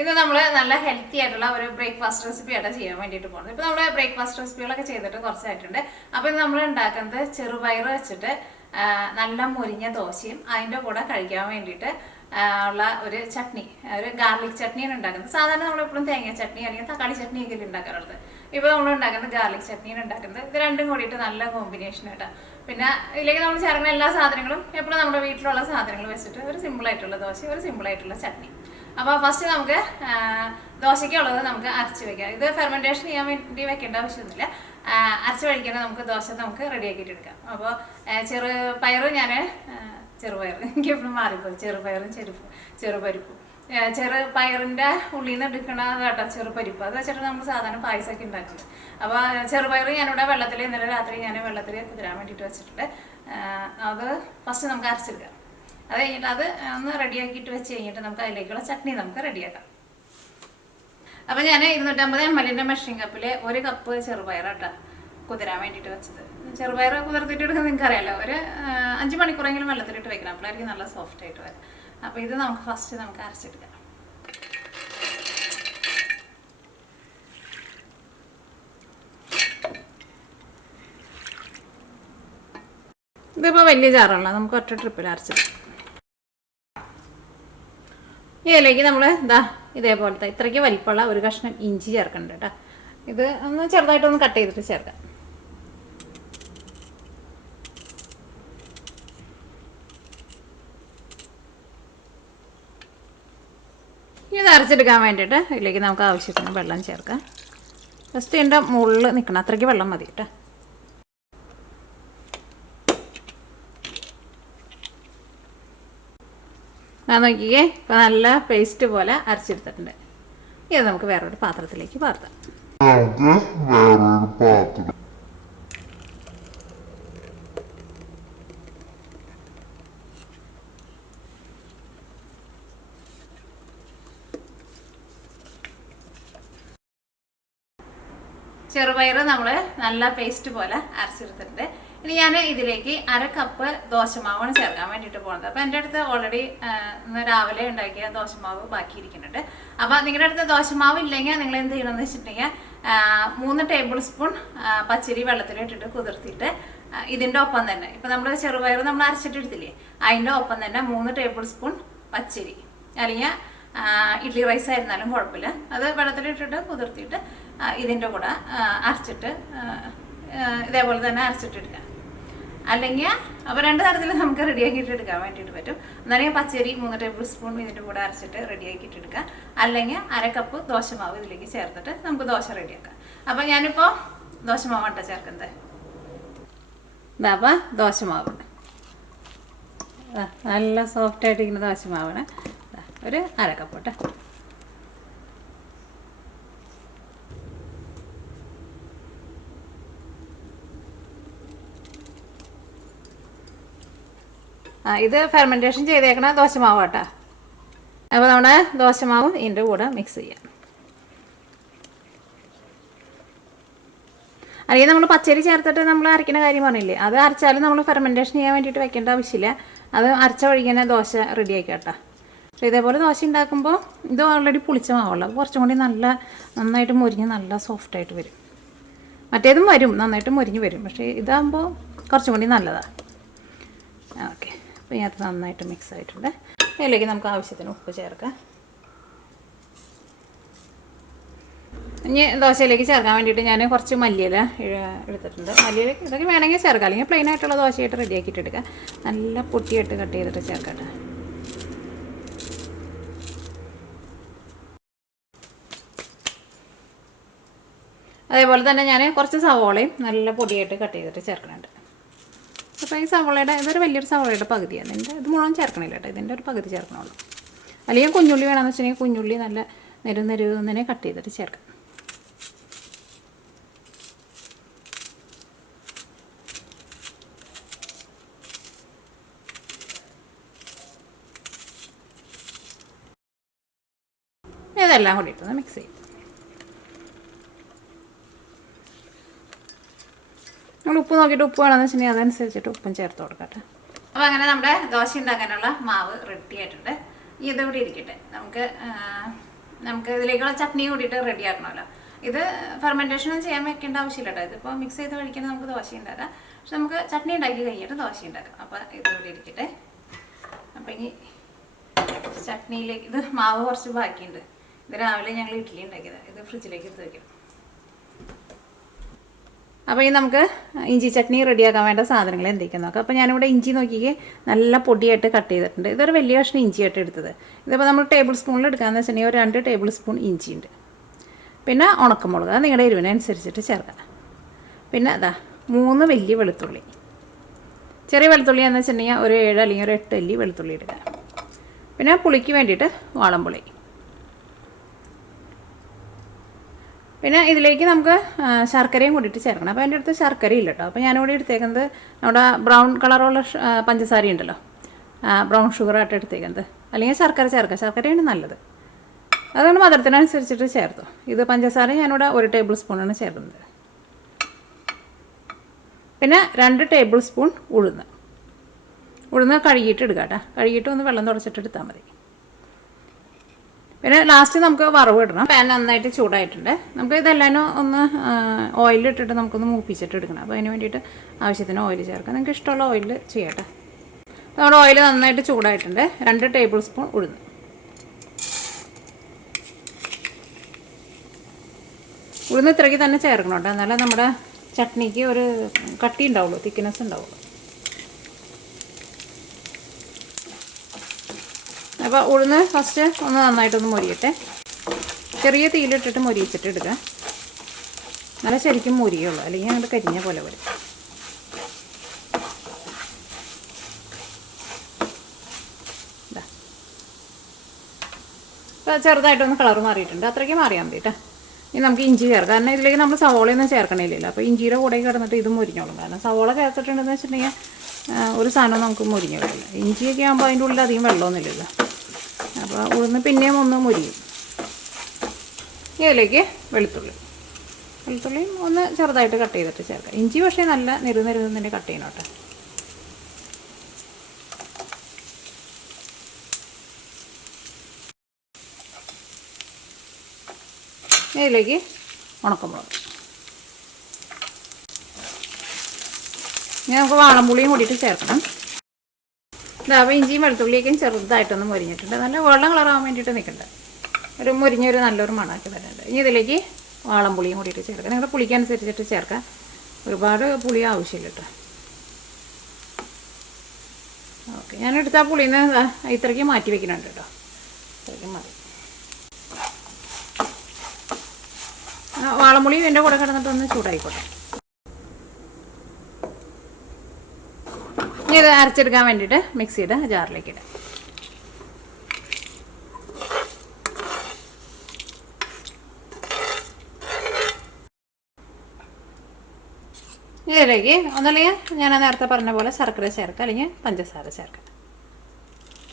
ഇന്ന് നമ്മൾ നല്ല ഹെൽത്തി ആയിട്ടുള്ള ഒരു ബ്രേക്ക്ഫാസ്റ്റ് റെസിപ്പി ആയിട്ട് ചെയ്യാൻ വേണ്ടിയിട്ട് പോകുന്നത്. ഇപ്പോൾ നമ്മൾ ബ്രേക്ക്ഫാസ്റ്റ് റെസിപ്പികളൊക്കെ ചെയ്തിട്ട് കുറച്ചായിട്ടുണ്ട്. അപ്പോൾ ഇത് നമ്മൾ ഉണ്ടാക്കുന്നത് ചെറുപയർ വെച്ചിട്ട് നല്ല മുരിഞ്ഞ ദോശയും അതിൻ്റെ കൂടെ കഴിക്കാൻ വേണ്ടിയിട്ട് ഉള്ള ഒരു ചട്നി, ഒരു ഗാർലിക് ചട്നിയാണ് ഉണ്ടാക്കുന്നത്. സാധാരണ നമ്മളെപ്പോഴും തേങ്ങ ചട്നി അല്ലെങ്കിൽ തക്കാളി ചട്നിയൊക്കെ ഉണ്ടാക്കാറുള്ളത്. ഇപ്പോൾ നമ്മൾ ഉണ്ടാക്കുന്നത് ഗാർലിക് ചട്നിയാണ് ഉണ്ടാക്കുന്നത്. ഇത് രണ്ടും കൂടിയിട്ട് നല്ല കോമ്പിനേഷൻ ആയിട്ടാണ്. പിന്നെ ഇതിലേക്ക് നമ്മൾ ചേർക്കുന്ന എല്ലാ സാധനങ്ങളും എപ്പോഴും നമ്മുടെ വീട്ടിലുള്ള സാധനങ്ങൾ വെച്ചിട്ട് ഒരു സിമ്പിളായിട്ടുള്ള ദോശ, ഒരു സിമ്പിളായിട്ടുള്ള ചട്നി. അപ്പോൾ ഫസ്റ്റ് നമുക്ക് ദോശയ്ക്കുള്ളത് നമുക്ക് അരച്ച് വെക്കാം. ഇത് ഫെർമെൻറ്റേഷൻ ചെയ്യാൻ വേണ്ടി വെക്കേണ്ട ആവശ്യമൊന്നുമില്ല. അരച്ച് കഴിക്കാൻ നമുക്ക് ദോശ നമുക്ക് റെഡിയാക്കിയിട്ട് എടുക്കാം. അപ്പോൾ ചെറുപയർ ചെറുപയർ എനിക്ക് എപ്പോഴും മാറിപ്പോയി, ചെറുപയറും ചെറുപരിപ്പും. ചെറുപയറിൻ്റെ ഉള്ളിൽ നിന്ന് എടുക്കണ കേട്ടോ ചെറുപരിപ്പ്. അത് വെച്ചിട്ട് നമ്മൾ സാധാരണ പായസമൊക്കെ ഉണ്ടാക്കുന്നത്. അപ്പോൾ ചെറുപയർ ഞാനിവിടെ ഇന്നലെ രാത്രി വെള്ളത്തിൽ കുതിരാൻ വേണ്ടിയിട്ട് വെച്ചിട്ടുണ്ട്. അത് ഫസ്റ്റ് നമുക്ക് അരച്ചെടുക്കാം. അത് കഴിഞ്ഞിട്ട് അത് ഒന്ന് റെഡിയാക്കിയിട്ട് വെച്ച് കഴിഞ്ഞിട്ട് നമുക്ക് അതിലേക്കുള്ള ചട്നി നമുക്ക് റെഡിയാക്കാം. അപ്പം ഞാൻ 250 ml മെഷറിംഗ് കപ്പിൽ 1 കപ്പ് ചെറുപയറാട്ടോ കുതിരാൻ വേണ്ടിയിട്ട് വെച്ചത്. ചെറുപയർ കുതിർത്തിട്ട് എടുക്കുന്നത് നിങ്ങൾക്ക് അറിയാമല്ലോ, ഒരു 5 മണിക്കൂറെങ്കിലും വെള്ളത്തിലിട്ട് വെക്കണം, അപ്പോഴായിരിക്കും നല്ല സോഫ്റ്റ് ആയിട്ട് വരും. അപ്പോൾ ഇത് നമുക്ക് ഫസ്റ്റ് നമുക്ക് അരച്ചെടുക്കാം. ഇതിപ്പോൾ വലിയ ജാറുള്ള നമുക്ക് ഒറ്റ ട്രിപ്പിൽ അരച്ചെടുക്കാം. ഇതിലേക്ക് നമ്മൾ ഇതേപോലത്തെ ഇത്രയ്ക്ക് വലിപ്പമുള്ള ഒരു കഷ്ണം ഇഞ്ചി ചേർക്കുന്നുണ്ട് കേട്ടോ. ഇത് ഒന്ന് ചെറുതായിട്ടൊന്ന് കട്ട് ചെയ്തിട്ട് ചേർക്കാം. ഇത് അരച്ചെടുക്കാൻ വേണ്ടിയിട്ട് ഇതിലേക്ക് നമുക്ക് ആവശ്യത്തിന് വെള്ളം ചേർക്കാം. ഫസ്റ്റ് ഇതിൻ്റെ മുകളിൽ നിൽക്കണം അത്രയ്ക്ക് വെള്ളം മതി കേട്ടോ. നോക്കിക്കേ, ഇപ്പം നല്ല പേസ്റ്റ് പോലെ അരച്ചെടുത്തിട്ടുണ്ട്. ഇത് നമുക്ക് വേറൊരു പാത്രത്തിലേക്ക് പാർത്താം. ചെറുപയർ നമ്മൾ നല്ല പേസ്റ്റ് പോലെ അരച്ചെടുത്തിട്ടുണ്ട്. ഇനി ഞാൻ ഇതിലേക്ക് 1/2 കപ്പ് ദോശമാവാണ് ചേർക്കാൻ വേണ്ടിയിട്ട് പോകുന്നത്. അപ്പോൾ എൻ്റെ അടുത്ത് ഓൾറെഡി ഇന്ന് രാവിലെ ഉണ്ടാക്കിയ ദോശമാവ് ബാക്കിയിരിക്കുന്നുണ്ട്. അപ്പോൾ നിങ്ങളുടെ അടുത്ത് ദോശമാവ് ഇല്ലെങ്കിൽ നിങ്ങൾ എന്ത് ചെയ്യണമെന്ന് വെച്ചിട്ടുണ്ടെങ്കിൽ 3 ടേബിൾ സ്പൂൺ പച്ചരി വെള്ളത്തിലിട്ടിട്ട് കുതിർത്തിയിട്ട് ഇതിൻ്റെ ഒപ്പം തന്നെ ഇപ്പോൾ നമ്മൾ ചെറുപയർ നമ്മൾ അരച്ചിട്ടെടുത്തില്ലേ, അതിൻ്റെ ഒപ്പം തന്നെ 3 ടേബിൾ സ്പൂൺ പച്ചരി അല്ലെങ്കിൽ ഇഡ്ലി റൈസ് ആയിരുന്നാലും കുഴപ്പമില്ല, അത് വെള്ളത്തിലിട്ടിട്ട് കുതിർത്തിയിട്ട് ഇതിൻ്റെ കൂടെ അരച്ചിട്ട് ഇതേപോലെ തന്നെ അരച്ചിട്ടെടുക്കാം. അല്ലെങ്കിൽ അപ്പോൾ 2 തരത്തിൽ നമുക്ക് റെഡിയാക്കിയിട്ട് എടുക്കാൻ വേണ്ടിയിട്ട് പറ്റും. എന്നാലും പച്ചരി 3 ടേബിൾ സ്പൂൺ ഇതിൻ്റെ കൂടെ അരച്ചിട്ട് റെഡിയാക്കിയിട്ട് എടുക്കാം. അല്ലെങ്കിൽ 1/2 കപ്പ് ദോശമാവ് ഇതിലേക്ക് ചേർത്തിട്ട് നമുക്ക് ദോശ റെഡിയാക്കാം. അപ്പോൾ ഞാനിപ്പോൾ ദോശമാവാട്ട ചേർക്കുന്നത്. അപ്പോൾ ദോശമാവ് നല്ല സോഫ്റ്റായിട്ടിരിക്കുന്ന ദോശമാവാണ്. ഒരു 1/2 കപ്പ് കേട്ടോ. ഇത് ഫെർമെൻറ്റേഷൻ ചെയ്തേക്കണ ദോശമാവ് കേട്ടോ. അപ്പോൾ നമ്മുടെ ദോശമാവ് ഇതിൻ്റെ കൂടെ മിക്സ് ചെയ്യാം. അല്ലെങ്കിൽ നമ്മൾ പച്ചരി ചേർത്തിട്ട് നമ്മൾ അരയ്ക്കുന്ന കാര്യം പറഞ്ഞില്ലേ, അത് അരച്ചാലും നമ്മൾ ഫെർമെൻറ്റേഷൻ ചെയ്യാൻ വേണ്ടിയിട്ട് വെക്കേണ്ട ആവശ്യമില്ല. അത് അരച്ച വഴിക്കുന്ന ദോശ റെഡിയാക്കി കേട്ടോ. അപ്പോൾ ഇതേപോലെ ദോശ ഉണ്ടാക്കുമ്പോൾ ഇത് ഓൾറെഡി പുളിച്ച മാവുള്ള കുറച്ചും കൂടി നന്നായിട്ട് മുരിഞ്ഞ് നല്ല സോഫ്റ്റായിട്ട് വരും. മറ്റേതും വരും, നന്നായിട്ട് മുരിഞ്ഞ് വരും, പക്ഷേ ഇതാകുമ്പോൾ കുറച്ചും കൂടി നല്ലതാണ്. ഓക്കെ, അപ്പോൾ ഇതിനകത്ത് നന്നായിട്ട് മിക്സ് ആയിട്ടുണ്ട്. അതിലേക്ക് നമുക്ക് ആവശ്യത്തിന് ഉപ്പ് ചേർക്കാം. ഇനി ദോശയിലേക്ക് ചേർക്കാൻ വേണ്ടിയിട്ട് ഞാൻ കുറച്ച് മല്ലിയില എടുത്തിട്ടുണ്ട്. മല്ലിയില ഇതൊക്കെ വേണമെങ്കിൽ ചേർക്കാം, അല്ലെങ്കിൽ പ്ലെയിൻ ആയിട്ടുള്ള ദോശയായിട്ട് റെഡിയാക്കിയിട്ട് എടുക്കാം. നല്ല പൊട്ടിയായിട്ട് കട്ട് ചെയ്തിട്ട് ചേർക്കട്ടെ. അതേപോലെ തന്നെ ഞാൻ കുറച്ച് സവോളയും നല്ല പൊടിയായിട്ട് കട്ട് ചെയ്തിട്ട് ചേർക്കുന്നുണ്ട്. അപ്പോൾ ഈ സവോളയുടെ ഇതൊരു വലിയൊരു സവോളയുടെ പകുതിയാണ്. ഇത് മുഴുവൻ ചേർക്കണില്ല കേട്ടോ, ഇതിൻ്റെ ഒരു പകുതി ചേർക്കണുള്ളൂ. അല്ലെങ്കിൽ കുഞ്ഞുള്ളി വേണമെന്ന് വെച്ചിട്ടുണ്ടെങ്കിൽ കുഞ്ഞുള്ളി നല്ല നെരുന്നനെ കട്ട് ചെയ്തിട്ട് ചേർക്കാം. ഇതെല്ലാം കൂടി ഇട്ടൊന്ന് മിക്സ് ചെയ്യും. നമ്മൾ ഉപ്പ് നോക്കിയിട്ട് ഉപ്പ് വേണമെന്ന് വെച്ചിട്ടുണ്ടെങ്കിൽ അതനുസരിച്ചിട്ട് ഉപ്പും ചേർത്ത് കൊടുക്കട്ടെ. അപ്പോൾ അങ്ങനെ നമ്മുടെ ദോശ ഉണ്ടാക്കാനുള്ള മാവ് റെഡി ആയിട്ടുണ്ട്. ഇതിവിടെ ഇരിക്കട്ടെ. നമുക്ക് നമുക്ക് ഇതിലേക്കുള്ള ചട്നി കൂടിയിട്ട് റെഡി ആക്കണമല്ലോ. ഇത് ഫെർമെൻറ്റേഷൻ ഒന്നും ചെയ്യാൻ വെക്കേണ്ട ആവശ്യമില്ല കേട്ടോ. ഇതിപ്പോൾ മിക്സ് ചെയ്ത് കഴിക്കാൻ നമുക്ക് ദോശ ഉണ്ടാക്കാം. പക്ഷെ നമുക്ക് ചട്നി ഉണ്ടാക്കി കഴിഞ്ഞിട്ട് ദോശ ഉണ്ടാക്കാം. അപ്പോൾ ഇത് കൂടി ഇരിക്കട്ടെ. അപ്പം ഇനി ചട്നിയിലേക്ക് ഇത് മാവ് കുറച്ച് ബാക്കിയുണ്ട്. ഇത് രാവിലെ ഞങ്ങൾ ഇഡ്ഡലി ഉണ്ടാക്കിയതാണ്. ഇത് ഫ്രിഡ്ജിലേക്ക് എടുത്ത് വയ്ക്കണം. അപ്പോൾ ഈ നമുക്ക് ഇഞ്ചി ചട്നി റെഡിയാക്കാൻ വേണ്ട സാധനങ്ങൾ എന്തൊക്കെയാണെന്ന് നോക്കാം. അപ്പോൾ ഞാനിവിടെ ഇഞ്ചി നോക്കിക്കേ നല്ല പൊടിയായിട്ട് കട്ട് ചെയ്തിട്ടുണ്ട്. ഇതൊരു വലിയ കഷ്ണം ഇഞ്ചിയായിട്ട് എടുത്തത്. ഇതിപ്പോൾ നമ്മൾ ടേബിൾ സ്പൂണിൽ എടുക്കാമെന്ന് വെച്ചിട്ടുണ്ടെങ്കിൽ ഒരു 2 ടേബിൾ സ്പൂൺ ഇഞ്ചിയുണ്ട്. പിന്നെ ഉണക്കമുളക്, അത് നിങ്ങളുടെ എരിവിനനുസരിച്ചിട്ട് ചേർക്കാം. പിന്നെ അതാ 3 വലിയ വെളുത്തുള്ളി. ചെറിയ വെളുത്തുള്ളി എന്ന് വെച്ചിട്ടുണ്ടെങ്കിൽ ഒരു 7 അല്ലെങ്കിൽ ഒരു 8 അല്ലി വെളുത്തുള്ളി എടുക്കുക. പിന്നെ പുളിക്ക് വേണ്ടിയിട്ട് വാളംപുളി. പിന്നെ ഇതിലേക്ക് നമുക്ക് ശർക്കരയും കൂടിയിട്ട് ചേർക്കണം. അപ്പോൾ എൻ്റെ അടുത്ത് ശർക്കര ഇല്ല കേട്ടോ. അപ്പോൾ ഞാനിവിടെ എടുത്തേക്കുന്നത് നമ്മുടെ ബ്രൗൺ കളറുള്ള പഞ്ചസാര ഉണ്ടല്ലോ, ബ്രൗൺ ഷുഗറായിട്ട് എടുത്തേക്കുന്നത്. അല്ലെങ്കിൽ ശർക്കര ചേർക്കാം, ശർക്കരയാണ് നല്ലത്. അതുകൊണ്ട് മധുരത്തിനനുസരിച്ചിട്ട് ചേർത്തു. ഇത് പഞ്ചസാര ഞാനിവിടെ 1 ടേബിൾ സ്പൂണാണ് ചേർക്കുന്നത്. പിന്നെ 2 ടേബിൾ സ്പൂൺ ഉഴുന്ന് കഴുകിയിട്ട് എടുക്കാം കേട്ടോ. കഴുകിയിട്ട് ഒന്ന് വെള്ളം തുടച്ചിട്ട് എടുത്താൽ മതി. പിന്നെ ലാസ്റ്റ് നമുക്ക് വറവ് ഇടണം. പാൻ നന്നായിട്ട് ചൂടായിട്ടുണ്ട്. നമുക്ക് ഇതെല്ലാം ഒന്ന് ഓയിലിട്ടിട്ട് നമുക്കൊന്ന് മൂപ്പിച്ചിട്ട് എടുക്കണം. അപ്പോൾ അതിന് വേണ്ടിയിട്ട് ആവശ്യത്തിന് ഓയിൽ ചേർക്കാം. നിങ്ങൾക്ക് ഇഷ്ടമുള്ള ഓയിൽ ചെയ്യട്ടെ. നമ്മുടെ ഓയിൽ നന്നായിട്ട് ചൂടായിട്ടുണ്ട്. 2 ടേബിൾ സ്പൂൺ ഉഴുന്ന് ഇത്രയ്ക്ക് തന്നെ ചേർക്കണം കേട്ടോ. എന്നാലേ നമ്മുടെ ചട്നിക്ക് ഒരു കട്ടി ഉണ്ടാവുള്ളൂ, തിക്നെസ് ഉണ്ടാവുള്ളൂ. അപ്പോൾ ഉഴുന്ന് ഫസ്റ്റ് ഒന്ന് നന്നായിട്ടൊന്ന് മൊരിയട്ടെ. ചെറിയ തീയിലിട്ടിട്ട് മൊരിയിച്ചിട്ട് എടുക്കുക. നല്ല ശരിക്കും മൊരിയുള്ളൂ, അല്ലെങ്കിൽ അങ്ങോട്ട് കരിഞ്ഞ പോലെ വരും. അപ്പോൾ ചെറുതായിട്ടൊന്ന് കളർ മാറിയിട്ടുണ്ട്. അത്രയ്ക്ക് മാറിയാൽ മതി കേട്ടോ. ഇനി നമുക്ക് ഇഞ്ചി ചേർക്കാം. കാരണം ഇതിലേക്ക് നമ്മൾ സവോളയൊന്നും ചേർക്കണില്ലല്ലോ. അപ്പോൾ ഇഞ്ചിയുടെ കൂടെ കിടന്നിട്ട് ഇത് മുരിഞ്ഞോളും. കാരണം സവോള ചേർത്തിട്ടുണ്ടെന്ന് വെച്ചിട്ടുണ്ടെങ്കിൽ ഒരു സാധനം നമുക്ക് മുരിഞ്ഞു വരില്ല. ഇഞ്ചിയൊക്കെ ആകുമ്പോൾ അതിൻ്റെ ഉള്ളിൽ അധികം വെള്ളമൊന്നുമില്ലല്ലോ. അപ്പോൾ ഉഴുന്ന് പിന്നെയും ഒന്ന് മുരിയും. ഇതിലേക്ക് വെളുത്തുള്ളിയും ഒന്ന് ചെറുതായിട്ട് കട്ട് ചെയ്തിട്ട് ചേർക്കാം. ഇഞ്ചി പക്ഷേ നല്ല നെരുന്നെ കട്ട് ചെയ്യണം കേട്ടോ. ഇതിലേക്ക് ഉണക്കമുളക്. ഇനി നമുക്ക് വാളംപുളിയും കൂടിയിട്ട് ചേർക്കണം. അപ്പോൾ ഇഞ്ചിയും വെളുത്തുള്ളിയൊക്കെയും ചെറുതായിട്ടൊന്ന് മുരിഞ്ഞിട്ടുണ്ട്. നല്ല വെള്ളം കളറാകാൻ വേണ്ടിയിട്ട് നിൽക്കണ്ട. ഒരു മുരിഞ്ഞൊരു നല്ലൊരു മണമാക്കി തരുന്നുണ്ട്. ഇനി ഇതിലേക്ക് വാളംപുളിയും കൂടിയിട്ട് ചേർക്കാം. നിങ്ങളുടെ പുളിക്കനുസരിച്ചിട്ട് ചേർക്കാം. ഒരുപാട് പുളി ആവശ്യമില്ല കേട്ടോ. ഓക്കെ, ഞാനെടുത്ത ആ പുളിയിൽ നിന്ന് ഇത്രയ്ക്ക് മാറ്റി വെക്കുന്നുണ്ട് കേട്ടോ. ഇത്രയ്ക്ക് മതി. വാളംപുളി ഇതിൻ്റെ കൂടെ കിടന്നിട്ടൊന്ന് ചൂടായിക്കോട്ടെ. ഇനി ഇത് അരച്ചെടുക്കാൻ വേണ്ടിയിട്ട് മിക്സിയുടെ ജാറിലേക്ക് ഇടാം. ഇതിലേക്ക് ഒന്നല്ലെങ്കിൽ ഞാൻ നേരത്തെ പറഞ്ഞ പോലെ ശർക്കര ചേർക്കാം, അല്ലെങ്കിൽ പഞ്ചസാര ചേർക്കാം.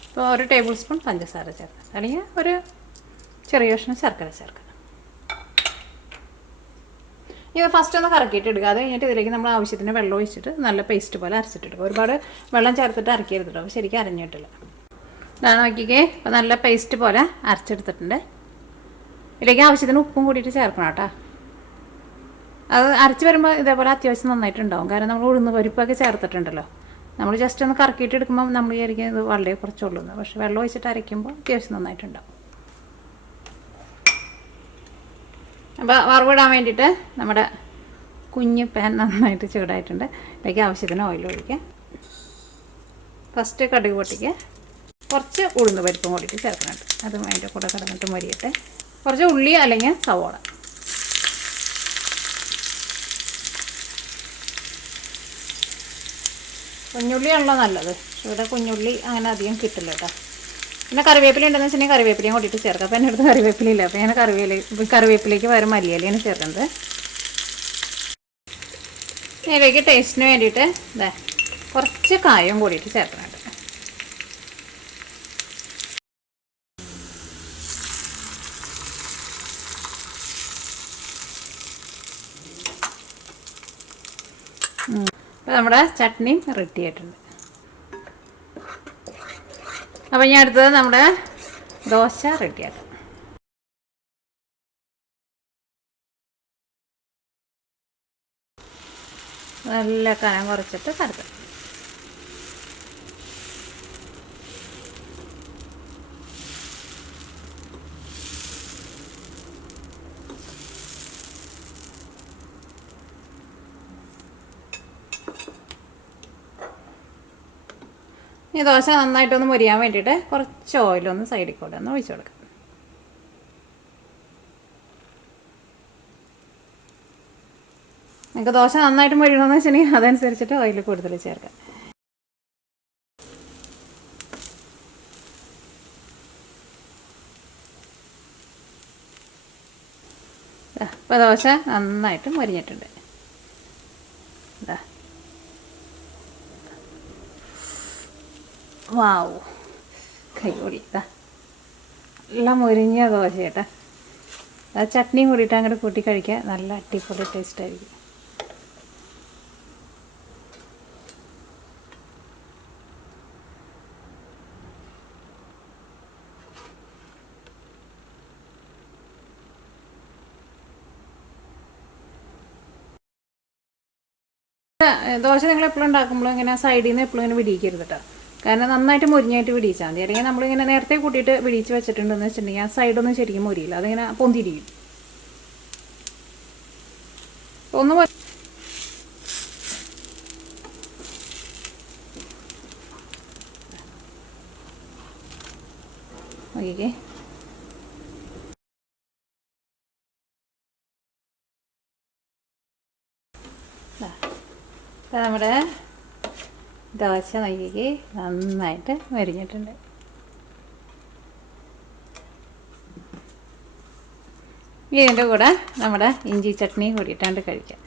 ഇപ്പോൾ 1 ടേബിൾ സ്പൂൺ പഞ്ചസാര ചേർക്കാം, അല്ലെങ്കിൽ ഒരു ചെറിയ കഷ്ണം ശർക്കര ചേർക്കാം. ഇത് ഫസ്റ്റ് ഒന്ന് കറക്കിയിട്ട് എടുക്കുക. അത് കഴിഞ്ഞിട്ട് ഇതിലേക്ക് നമ്മൾ ആവശ്യത്തിന് വെള്ളം ഒഴിച്ചിട്ട് നല്ല പേസ്റ്റ് പോലെ അരച്ചിട്ടെടുക്കുക. ഒരുപാട് വെള്ളം ചേർത്തിട്ട് അരക്കരുത് കേട്ടോ, അപ്പോൾ ശരിക്കും അരഞ്ഞിട്ടില്ല. ഇതാണ് നോക്കിക്കേ. അപ്പോൾ നല്ല പേസ്റ്റ് പോലെ അരച്ചെടുത്തിട്ടുണ്ട്. ഇതിലേക്ക് ആവശ്യത്തിന് ഉപ്പും കൂടിയിട്ട് ചേർക്കണം കേട്ടോ. അത് അരച്ച് വരുമ്പോൾ ഇതേപോലെ അത്യാവശ്യം നന്നായിട്ടുണ്ടാവും. കാരണം നമ്മൾ ഉഴുന്ന് പരിപ്പൊക്കെ ചേർത്തിട്ടുണ്ടല്ലോ. നമ്മൾ ജസ്റ്റ് ഒന്ന് കറക്കിയിട്ട് എടുക്കുമ്പോൾ നമ്മൾ വിചാരിക്കും ഇത് വളരെ കുറച്ചുള്ളൂ. പക്ഷേ വെള്ളം ഒഴിച്ചിട്ട് അരയ്ക്കുമ്പോൾ അത്യാവശ്യം നന്നായിട്ടുണ്ടാവും. അപ്പോൾ വറവിടാൻ വേണ്ടിയിട്ട് നമ്മുടെ കുഞ്ഞ് പാൻ നന്നായിട്ട് ചൂടായിട്ടുണ്ട്. ഇതിലേക്ക് ആവശ്യത്തിന് ഓയിൽ ഒഴിക്കുക. ഫസ്റ്റ് കടുക് പൊട്ടിക്കുക. കുറച്ച് ഉഴുന്ന് പരിപ്പും കൂടിയിട്ട് ചേർക്കുന്നുണ്ട്. അതും അതിൻ്റെ കൂടെ കിടന്നിട്ട് മൊരിയട്ടെ. കുറച്ച് ഉള്ളി അല്ലെങ്കിൽ സവോള. കുഞ്ഞുള്ളിയാണല്ലോ നല്ലത്. ഇവിടെ കുഞ്ഞുള്ളി അങ്ങനെ അധികം കിട്ടില്ല കേട്ടോ. പിന്നെ കറിവേപ്പില ഉണ്ടെന്ന് വെച്ചിട്ടുണ്ടെങ്കിൽ കറിവേപ്പിലയും കൂട്ടിയിട്ട് ചേർക്കാം. അപ്പോൾ എൻ്റെ അടുത്ത് കറിവേപ്പിലയില്ല. അപ്പോൾ ഞാൻ കറിവേപ്പിലേക്ക് പകരം മല്ലിയിലയാണ് ചേർക്കുന്നത്. ഇതിലേക്ക് ടേസ്റ്റിന് വേണ്ടിയിട്ട് കുറച്ച് കായം കൂടിയിട്ട് ചേർക്കുന്നുണ്ട്. അപ്പോൾ നമ്മുടെ ചട്നിയും റെഡി ആയിട്ടുണ്ട്. അപ്പോൾ ഞാൻ അടുത്തത് നമ്മുടെ ദോശ റെഡിയാക്കാം. നല്ല കനം കുറച്ചിട്ട് പരത്തുക. ഈ ദോശ നന്നായിട്ടൊന്ന് മൊരിയാൻ വേണ്ടിയിട്ട് കുറച്ച് ഓയിലൊന്ന് സൈഡിൽ കൂടെ ഒന്ന് ഒഴിച്ചു കൊടുക്കാം. നിങ്ങൾക്ക് ദോശ നന്നായിട്ട് മൊരിയണമെന്ന് വെച്ചിട്ടുണ്ടെങ്കിൽ അതനുസരിച്ചിട്ട് ഓയിൽ കൂടുതൽ ചേർക്കാം. ഇപ്പോൾ ദോശ നന്നായിട്ട് മൊരിഞ്ഞിട്ടുണ്ട്. ഇതാ, വാവ്, കൈപൊടി. ഇതാ നല്ല മൊരിഞ്ഞ ദോശ കേട്ടോ. അത് ചട്നിയും കൂടിയിട്ട് അങ്ങോട്ട് കൂട്ടി കഴിക്കുക, നല്ല അടിപൊളി ടേസ്റ്റ് ആയിരിക്കും. ദോശ നിങ്ങൾ എപ്പോഴും ഉണ്ടാക്കുമ്പോഴും ഇങ്ങനെ സൈഡിൽ നിന്ന് എപ്പോഴും ഇങ്ങനെ പിടിക്കരുത് കേട്ടോ. കാരണം നന്നായിട്ട് മൊരിഞ്ഞായിട്ട് പിടിച്ചാൽ മതി. അല്ലെങ്കിൽ നമ്മളിങ്ങനെ നേരത്തെ കൂട്ടിയിട്ട് പിടിച്ച് വെച്ചിട്ടുണ്ടെന്ന് വെച്ചിട്ടുണ്ടെങ്കിൽ ആ സൈഡൊന്നും ശരിക്കും മൊരിയില്ല, അതിങ്ങനെ പൊന്തിരിക്കും. ഒന്ന് നോക്കിക്കേ, അപ്പോൾ നമ്മുടെ ദോശ നോക്കിക്കേ നന്നായിട്ട് മരിഞ്ഞിട്ടുണ്ട്. ഇതിൻ്റെ കൂടെ നമ്മുടെ ഇഞ്ചി ചട്നിയും കൂടിയിട്ടാണ്ട് കഴിക്കാം.